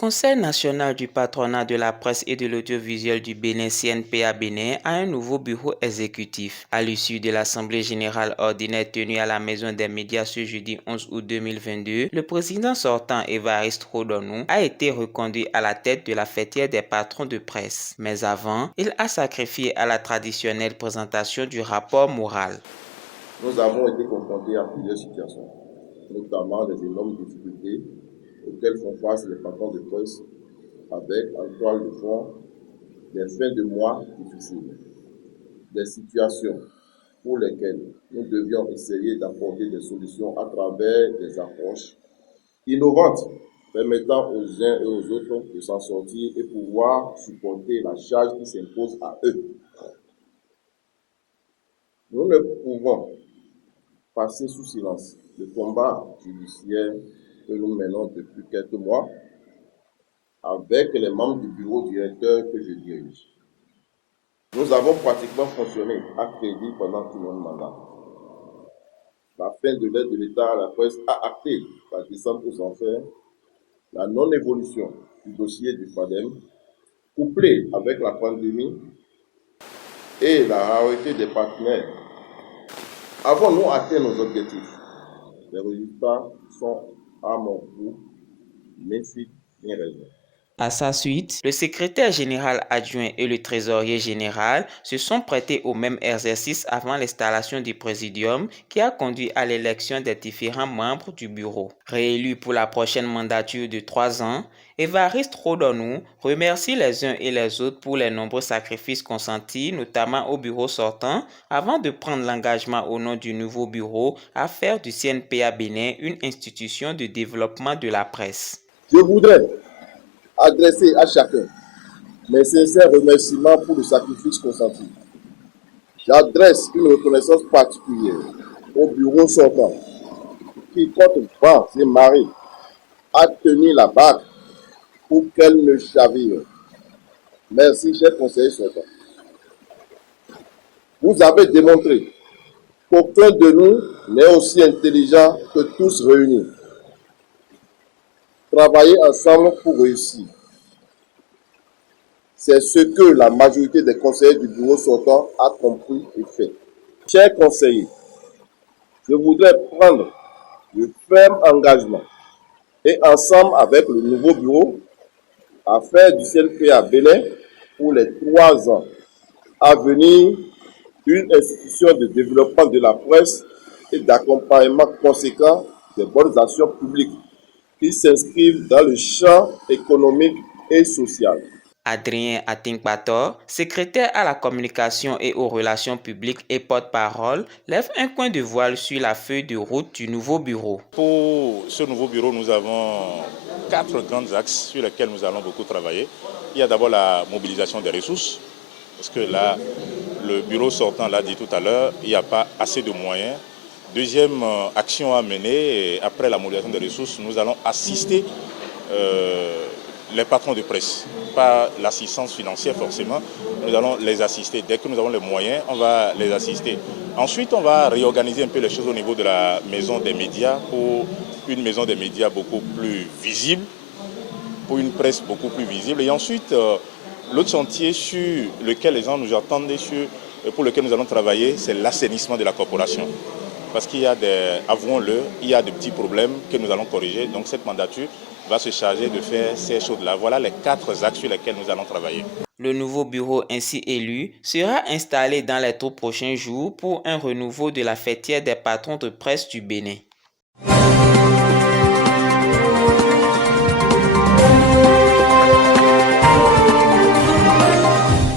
Conseil national du patronat de la presse et de l'audiovisuel du Bénin CNPA Bénin a un nouveau bureau exécutif. À l'issue de l'Assemblée générale ordinaire tenue à la Maison des médias ce jeudi 11 août 2022, le président sortant Évariste Rodonu a été reconduit à la tête de la fêtière des patrons de presse. Mais avant, il a sacrifié à la traditionnelle présentation du rapport moral. Nous avons été confrontés à plusieurs situations, notamment les énormes difficultés auxquelles font face les patrons de presse avec, en toile de fond, des fins de mois difficiles, des situations pour lesquelles nous devions essayer d'apporter des solutions à travers des approches innovantes permettant aux uns et aux autres de s'en sortir et pouvoir supporter la charge qui s'impose à eux. Nous ne pouvons passer sous silence le combat judiciaire que nous menons depuis quelques mois avec les membres du bureau directeur que je dirige. Nous avons pratiquement fonctionné à crédit pendant tout notre mandat. La fin de l'aide de l'État à la presse a acté la descente aux enfers, la non-évolution du dossier du FADEM, couplée avec la pandémie et la rareté des partenaires. Avons-nous atteint nos objectifs? Les résultats sont, à mon goût, méfiques ni raison. À sa suite, le secrétaire général adjoint et le trésorier général se sont prêtés au même exercice avant l'installation du présidium qui a conduit à l'élection des différents membres du bureau. Réélu pour la prochaine mandature de 3 ans, Évariste Rodonu remercie les uns et les autres pour les nombreux sacrifices consentis, notamment au bureau sortant, avant de prendre l'engagement au nom du nouveau bureau à faire du CNPA Bénin une institution de développement de la presse. Je voudrais adresser à chacun mes sincères remerciements pour le sacrifice consenti. J'adresse une reconnaissance particulière au bureau sortant qui, contre vents et marées, a tenu la barque pour qu'elle ne chavire. Merci, chers conseillers sortants. Vous avez démontré qu'aucun de nous n'est aussi intelligent que tous réunis. Travailler ensemble pour réussir. C'est ce que la majorité des conseillers du bureau sortant a compris et fait. Chers conseillers, je voudrais prendre le ferme engagement et ensemble avec le nouveau bureau à faire du CNPA Bénin pour les 3 ans à venir une institution de développement de la presse et d'accompagnement conséquent des bonnes actions publiques qui s'inscrivent dans le champ économique et social. Adrien Atingbator, secrétaire à la communication et aux relations publiques et porte-parole, lève un coin de voile sur la feuille de route du nouveau bureau. Pour ce nouveau bureau, nous avons 4 grands axes sur lesquels nous allons beaucoup travailler. Il y a d'abord la mobilisation des ressources, parce que là, le bureau sortant l'a dit tout à l'heure, il n'y a pas assez de moyens. Deuxième action à mener, après la mobilisation des ressources, nous allons assister les patrons de presse, pas l'assistance financière forcément, nous allons les assister. Dès que nous avons les moyens, on va les assister. Ensuite, on va réorganiser un peu les choses au niveau de la maison des médias pour une maison des médias beaucoup plus visible, pour une presse beaucoup plus visible. Et ensuite, l'autre chantier sur lequel les gens nous attendent, pour lequel nous allons travailler, c'est l'assainissement de la corporation. Parce qu'il y a avouons-le, il y a des petits problèmes que nous allons corriger. Donc cette mandature va se charger de faire ces choses-là. Voilà les 4 axes sur lesquels nous allons travailler. Le nouveau bureau ainsi élu sera installé dans les tout prochains jours pour un renouveau de la fêtière des patrons de presse du Bénin.